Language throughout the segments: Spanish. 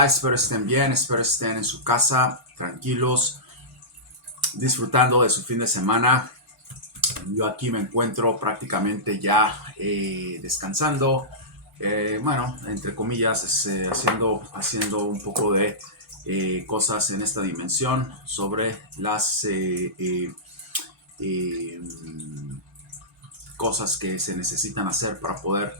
Espero estén bien, espero estén en su casa, tranquilos, disfrutando de su fin de semana. Yo aquí me encuentro prácticamente ya descansando, bueno, entre comillas, haciendo un poco de cosas en esta dimensión sobre las eh, cosas que se necesitan hacer para poder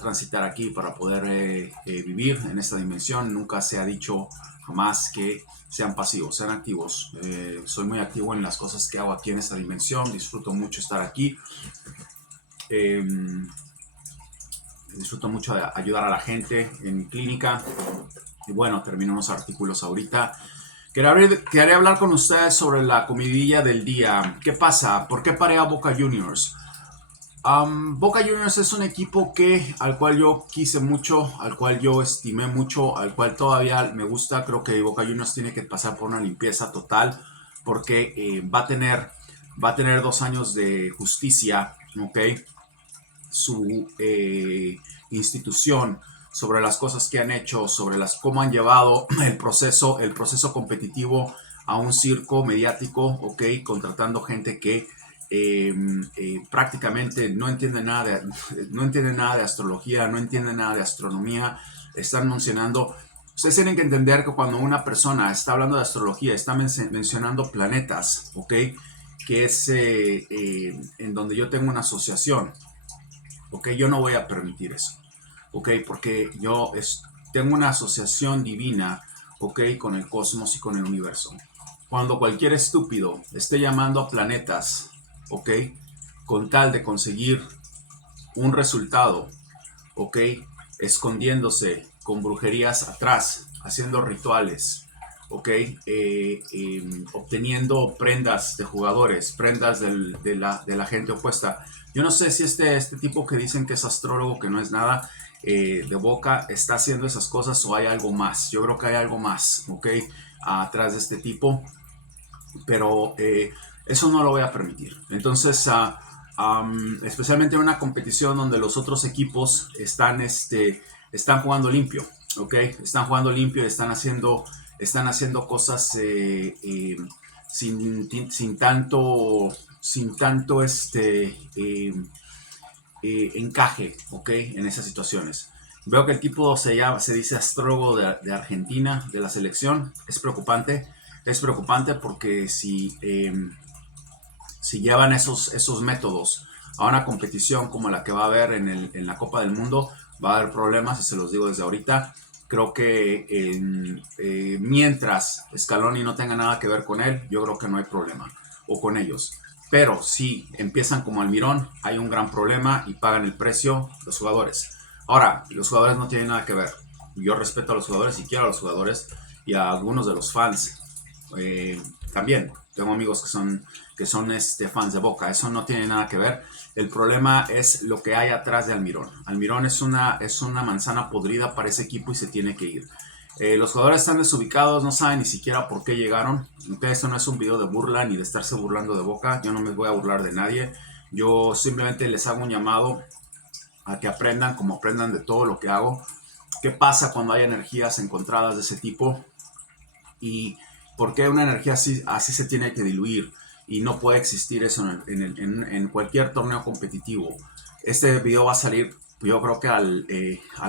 transitar aquí, para poder vivir en esta dimensión. Nunca se ha dicho jamás que sean pasivos, sean activos. Soy muy activo en las cosas que hago aquí en esta dimensión. Disfruto mucho estar aquí. Eh, Disfruto mucho de ayudar a la gente en mi clínica. Y bueno, termino unos artículos ahorita. Quería hablar con ustedes sobre la comidilla del día. ¿Qué pasa? ¿Por qué paré a Boca Juniors? Boca Juniors es un equipo al cual yo quise mucho, al cual yo estimé mucho, al cual todavía me gusta. Creo que Boca Juniors tiene que pasar por una limpieza total porque va a tener 2 años de justicia, ¿ok? Su institución sobre las cosas que han hecho, sobre cómo han llevado el proceso competitivo a un circo mediático, ¿ok? Contratando gente que prácticamente no entiende nada de astrología, no entiende nada de astronomía. Están mencionando, ustedes tienen que entender que cuando una persona está hablando de astrología, está mencionando planetas, ¿ok? Que es en donde yo tengo una asociación, ¿ok? Yo no voy a permitir eso, ¿ok? Porque tengo una asociación divina, ¿ok? Con el cosmos y con el universo. Cuando cualquier estúpido esté llamando a planetas, ¿ok? Con tal de conseguir un resultado, ¿ok? Escondiéndose con brujerías atrás, haciendo rituales, ¿ok? Obteniendo prendas de jugadores, prendas de la gente opuesta. Yo no sé si este tipo que dicen que es astrólogo, que no es nada, de Boca, está haciendo esas cosas o hay algo más. Yo creo que hay algo más, ¿ok? Atrás de este tipo, pero eso no lo voy a permitir. Entonces, especialmente en una competición donde los otros equipos están jugando limpio, ¿ok? Están jugando limpio y están haciendo cosas sin tanto encaje, ¿ok? En esas situaciones. Veo que el tipo se dice astrólogo de Argentina, de la selección. Es preocupante. Es preocupante porque si llevan esos métodos a una competición como la que va a haber en la Copa del Mundo, va a haber problemas, y se los digo desde ahorita. Creo que mientras Scaloni no tenga nada que ver con él, yo creo que no hay problema, o con ellos. Pero si empiezan como Almirón, hay un gran problema y pagan el precio los jugadores. Ahora, los jugadores no tienen nada que ver. Yo respeto a los jugadores y quiero a los jugadores y a algunos de los fans. También tengo amigos que son fans de Boca. Eso no tiene nada que ver. El problema es lo que hay atrás de Almirón. Almirón es una manzana podrida para ese equipo y se tiene que ir. Los jugadores están desubicados, no saben ni siquiera por qué llegaron. Entonces, esto no es un video de burla ni de estarse burlando de Boca. Yo no me voy a burlar de nadie. Yo simplemente les hago un llamado a que aprendan, como aprendan de todo lo que hago. ¿Qué pasa cuando hay energías encontradas de ese tipo? Y por qué una energía así se tiene que diluir y no puede existir eso en cualquier torneo competitivo. Este video va a salir, yo creo que a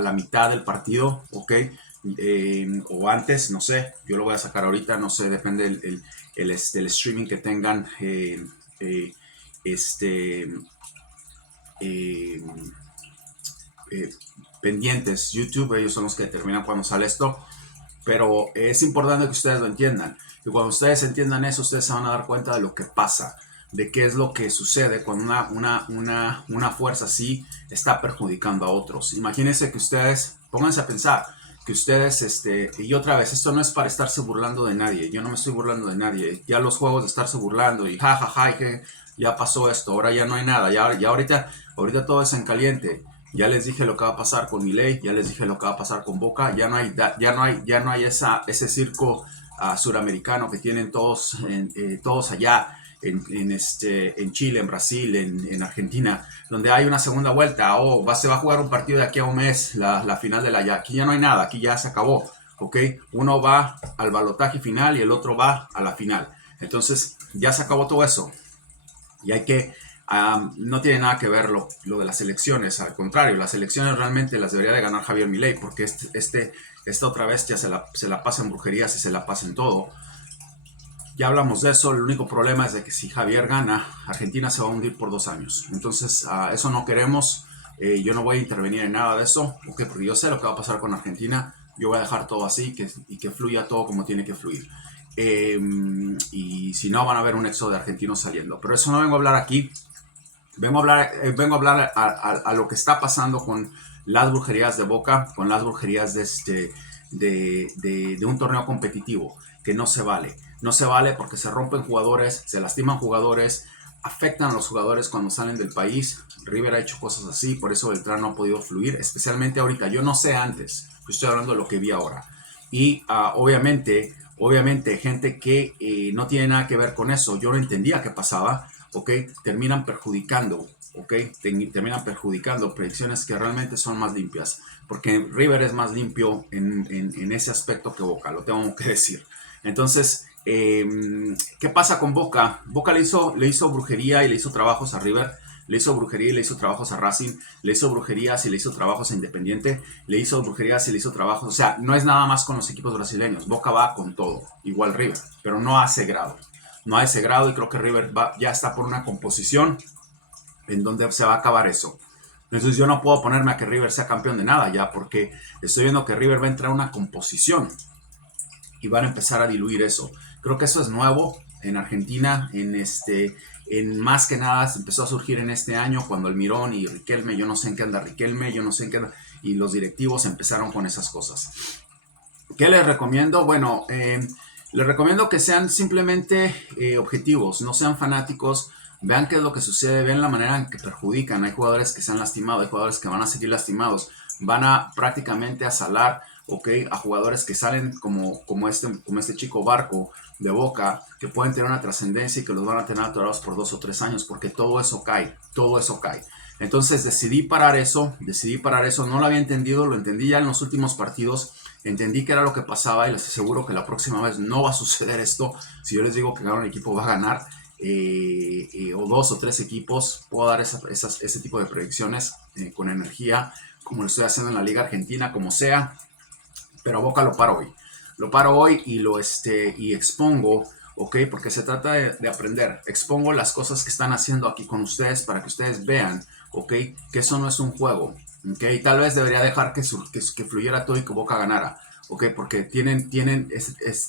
la mitad del partido, ¿ok? O antes, no sé, yo lo voy a sacar ahorita, no sé, depende el streaming que tengan este, eh, eh, pendientes. YouTube, ellos son los que determinan cuando sale esto. Pero es importante que ustedes lo entiendan. Y cuando ustedes entiendan eso, ustedes se van a dar cuenta de lo que pasa, de qué es lo que sucede cuando una fuerza así está perjudicando a otros. Imagínense que ustedes, pónganse a pensar, que ustedes, y otra vez, esto no es para estarse burlando de nadie. Yo no me estoy burlando de nadie. Ya los juegos de estarse burlando y jajaja, que ya pasó esto, ahora ya no hay nada. Ya ahorita todo es en caliente. Ya les dije lo que va a pasar con Milei, ya les dije lo que va a pasar con Boca. Ya no hay ese circo suramericano que tienen todos allá en Chile, en Brasil, en Argentina, donde hay una segunda vuelta. Se va a jugar un partido de aquí a un mes, la final de la ya. Aquí ya no hay nada, aquí ya se acabó. ¿ok? Uno va al balotaje final y el otro va a la final. Entonces ya se acabó todo eso. Y hay que, no tiene nada que ver lo de las elecciones, al contrario, las elecciones realmente las debería de ganar Javier Milei, porque esta otra bestia se la pasa en brujerías y se la pasa en todo. Ya hablamos de eso, el único problema es de que si Javier gana, Argentina se va a hundir por 2 años. Entonces, eso no queremos. Yo no voy a intervenir en nada de eso, ¿okay? Porque yo sé lo que va a pasar con Argentina. Yo voy a dejar todo así y que fluya todo como tiene que fluir. Y si no, van a haber un éxodo de argentinos saliendo. Pero eso no vengo a hablar aquí. Vengo a hablar a lo que está pasando con las brujerías de Boca, con las brujerías de un torneo competitivo, que no se vale. No se vale porque se rompen jugadores, se lastiman jugadores, afectan a los jugadores cuando salen del país. River ha hecho cosas así, por eso Beltrán no ha podido fluir, especialmente ahorita. Yo no sé antes, yo estoy hablando de lo que vi ahora. Y obviamente, gente que no tiene nada que ver con eso, yo no entendía qué pasaba, ¿ok? Terminan perjudicando, ¿ok? Terminan perjudicando predicciones que realmente son más limpias, porque River es más limpio en ese aspecto que Boca, lo tengo que decir. Entonces, ¿qué pasa con Boca? Boca le hizo brujería y le hizo trabajos a River, le hizo brujería y le hizo trabajos a Racing, le hizo brujerías y le hizo trabajos a Independiente, le hizo brujerías y le hizo trabajos, o sea, no es nada más con los equipos brasileños, Boca va con todo, igual River, pero no a ese grado. No a ese grado y creo que River ya está por una composición en donde se va a acabar eso. Entonces yo no puedo ponerme a que River sea campeón de nada ya, porque estoy viendo que River va a entrar a una composición y van a empezar a diluir eso. Creo que eso es nuevo en Argentina, en más que nada empezó a surgir en este año cuando Almirón y Riquelme, yo no sé en qué anda Riquelme, yo no sé en qué anda, y los directivos empezaron con esas cosas. ¿Qué les recomiendo? Bueno, les recomiendo que sean simplemente objetivos, no sean fanáticos, vean qué es lo que sucede, vean la manera en que perjudican. Hay jugadores que se han lastimado, hay jugadores que van a seguir lastimados, van a prácticamente a salar, ¿ok? A jugadores que salen como este chico Barco de Boca, que pueden tener una trascendencia y que los van a tener atorados por 2 o 3 años, porque todo eso cae, todo eso cae. Entonces decidí parar eso, no lo había entendido, lo entendí ya en los últimos partidos. Entendí que era lo que pasaba y les aseguro que la próxima vez no va a suceder esto. Si yo les digo que gana un equipo va a ganar, o 2 o 3 equipos, puedo dar ese tipo de predicciones con energía, como lo estoy haciendo en la Liga Argentina, como sea. Pero a Boca lo paro hoy. Lo paro hoy y expongo, ¿ok? Porque se trata de aprender. Expongo las cosas que están haciendo aquí con ustedes para que ustedes vean, ¿ok? Que eso no es un juego. Okay, tal vez debería dejar que fluyera todo y que Boca ganara, okay, porque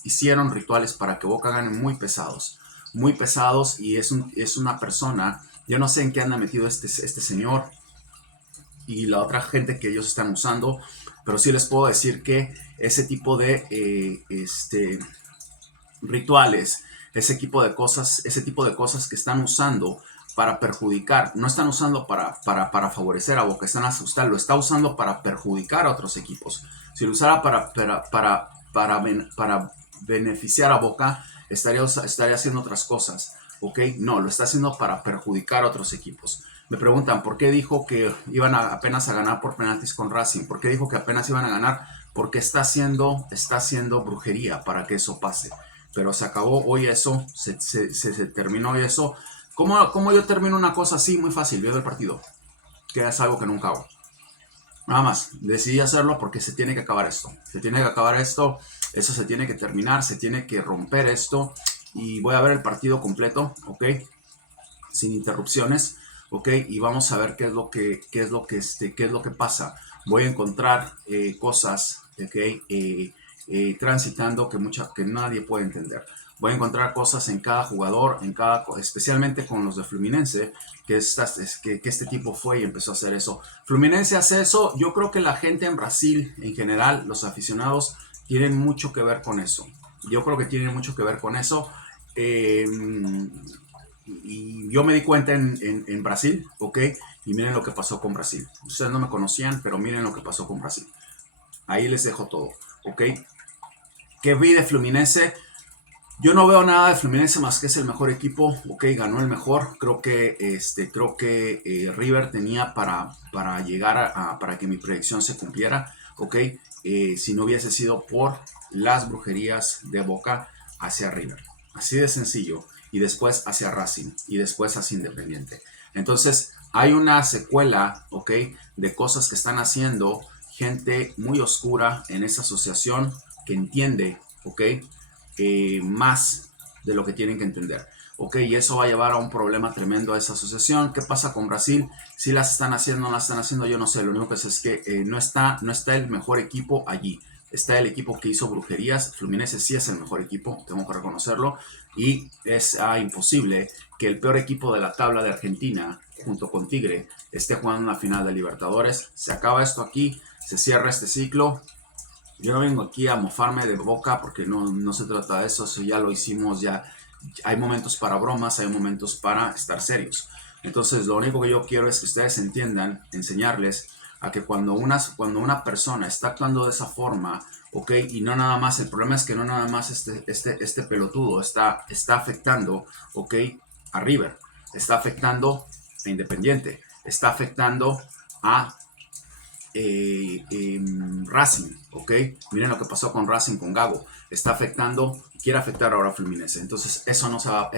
hicieron rituales para que Boca gane muy pesados y es una persona, yo no sé en qué anda metido este señor y la otra gente que ellos están usando, pero sí les puedo decir que ese tipo de rituales, ese tipo de cosas que están usando para perjudicar, no están usando para favorecer a Boca, lo está usando para perjudicar a otros equipos. Si lo usara para beneficiar a Boca, estaría haciendo otras cosas, ¿ok? No, lo está haciendo para perjudicar a otros equipos. Me preguntan, ¿por qué dijo que iban apenas a ganar por penaltis con Racing? ¿Por qué dijo que apenas iban a ganar? Porque está haciendo brujería para que eso pase. Pero se acabó hoy eso, se terminó hoy eso. ¿Cómo yo termino una cosa así? Muy fácil, viendo el partido, que es algo que nunca hago. Nada más, decidí hacerlo porque se tiene que acabar esto. Se tiene que acabar esto, eso se tiene que terminar, se tiene que romper esto. Y voy a ver el partido completo, ¿ok? Sin interrupciones, ¿ok? Y vamos a ver qué es lo que pasa. Voy a encontrar cosas, ¿ok? Transitando que nadie puede entender. Voy a encontrar cosas en cada jugador, especialmente con los de Fluminense, que este tipo fue y empezó a hacer eso. Fluminense hace eso. Yo creo que la gente en Brasil, en general, los aficionados, tienen mucho que ver con eso. Yo creo que tienen mucho que ver con eso. Y yo me di cuenta en Brasil, ¿ok? Y miren lo que pasó con Brasil. Ustedes no me conocían, pero miren lo que pasó con Brasil. Ahí les dejo todo, ¿ok? ¿Qué vi de Fluminense? Yo no veo nada de Fluminense más que es el mejor equipo, ok, ganó el mejor. Creo que River tenía para llegar para que mi predicción se cumpliera, ok. si no hubiese sido por las brujerías de Boca hacia River. Así de sencillo. Y después hacia Racing. Y después hacia Independiente. Entonces, hay una secuela, ¿ok? De cosas que están haciendo gente muy oscura en esa asociación que entiende, ¿ok? Más de lo que tienen que entender. Ok, y eso va a llevar a un problema tremendo a esa asociación. ¿Qué pasa con Brasil? Si las están haciendo o no las están haciendo, yo no sé. Lo único que sé es que no está el mejor equipo allí. Está el equipo que hizo brujerías. Fluminense sí es el mejor equipo, tengo que reconocerlo. Y es imposible que el peor equipo de la tabla de Argentina, junto con Tigre, esté jugando una final de Libertadores. Se acaba esto aquí, se cierra este ciclo. Yo no vengo aquí a mofarme de Boca porque no se trata de eso ya lo hicimos, ya hay momentos para bromas, hay momentos para estar serios. Entonces lo único que yo quiero es que ustedes entiendan, enseñarles a que cuando una persona está actuando de esa forma, ok, y no nada más, el problema es que no nada más este pelotudo está afectando, ok, a River, está afectando a Independiente, está afectando a Racing, ok, miren lo que pasó con Racing, con Gago, está afectando, quiere afectar ahora a Fluminense, entonces eso no se va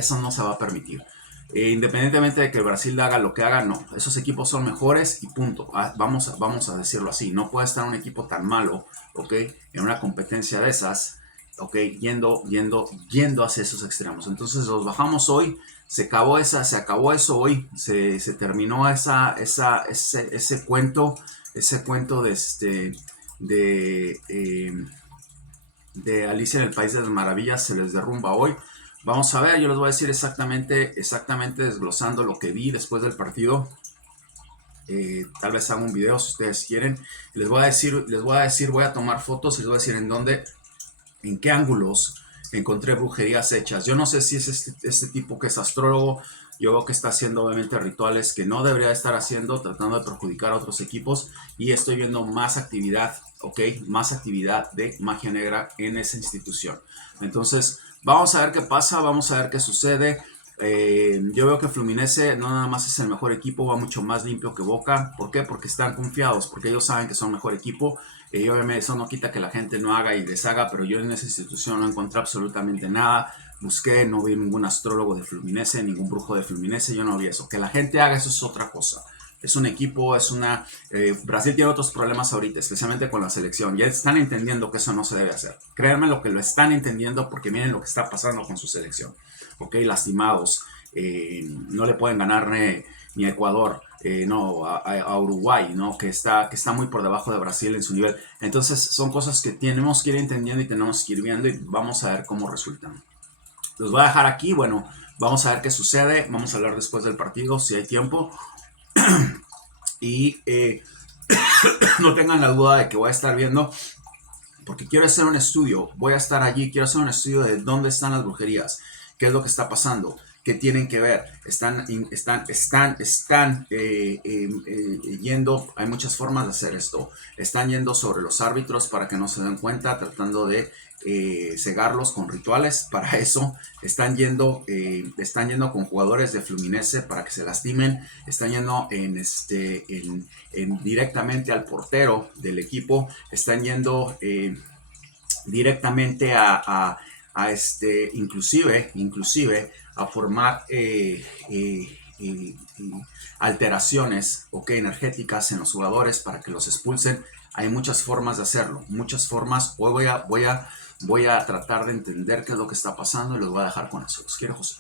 a permitir. Independientemente de que Brasil haga lo que haga, no, esos equipos son mejores y punto, vamos a decirlo así, no puede estar un equipo tan malo, ok, en una competencia de esas, ok, yendo hacia esos extremos. Entonces los bajamos hoy, se acabó eso hoy, se terminó ese cuento de Alicia en el País de las Maravillas se les derrumba hoy. Vamos a ver, yo les voy a decir exactamente desglosando lo que vi después del partido. Tal vez haga un video si ustedes quieren. Les voy a decir, voy a tomar fotos y les voy a decir en qué ángulos encontré brujerías hechas. Yo no sé si es este tipo que es astrólogo. Yo veo que está haciendo obviamente rituales que no debería estar haciendo, tratando de perjudicar a otros equipos. Y estoy viendo más actividad, ¿ok? Más actividad de magia negra en esa institución. Entonces, vamos a ver qué pasa, vamos a ver qué sucede. Yo veo que Fluminense no nada más es el mejor equipo, va mucho más limpio que Boca. ¿Por qué? Porque están confiados, porque ellos saben que son mejor equipo. Y obviamente eso no quita que la gente no haga y deshaga, pero yo en esa institución no encontré absolutamente nada. Busqué, no vi ningún astrólogo de Fluminense, ningún brujo de Fluminense, yo no vi eso. Que la gente haga eso es otra cosa. Es un equipo, Brasil tiene otros problemas ahorita, especialmente con la selección. Ya están entendiendo que eso no se debe hacer. Créanme lo que lo están entendiendo porque miren lo que está pasando con su selección. Ok, lastimados. No le pueden ganar ni a Ecuador, a Uruguay, ¿no? que está muy por debajo de Brasil en su nivel. Entonces son cosas que tenemos que ir entendiendo y tenemos que ir viendo y vamos a ver cómo resultan. Los voy a dejar aquí, bueno, vamos a ver qué sucede, vamos a hablar después del partido si hay tiempo. Y no tengan la duda de que voy a estar viendo, porque quiero hacer un estudio, voy a estar allí, quiero hacer un estudio de dónde están las brujerías, qué es lo que está pasando, qué tienen que ver, están yendo, hay muchas formas de hacer esto, están yendo sobre los árbitros para que no se den cuenta, tratando de cegarlos con rituales, para eso están yendo con jugadores de Fluminense para que se lastimen, están yendo directamente al portero del equipo, están yendo directamente inclusive a formar alteraciones energéticas en los jugadores para que los expulsen. Hay muchas formas de hacerlo, muchas formas. Hoy voy a tratar de entender qué es lo que está pasando y los voy a dejar con eso. Los quiero, José.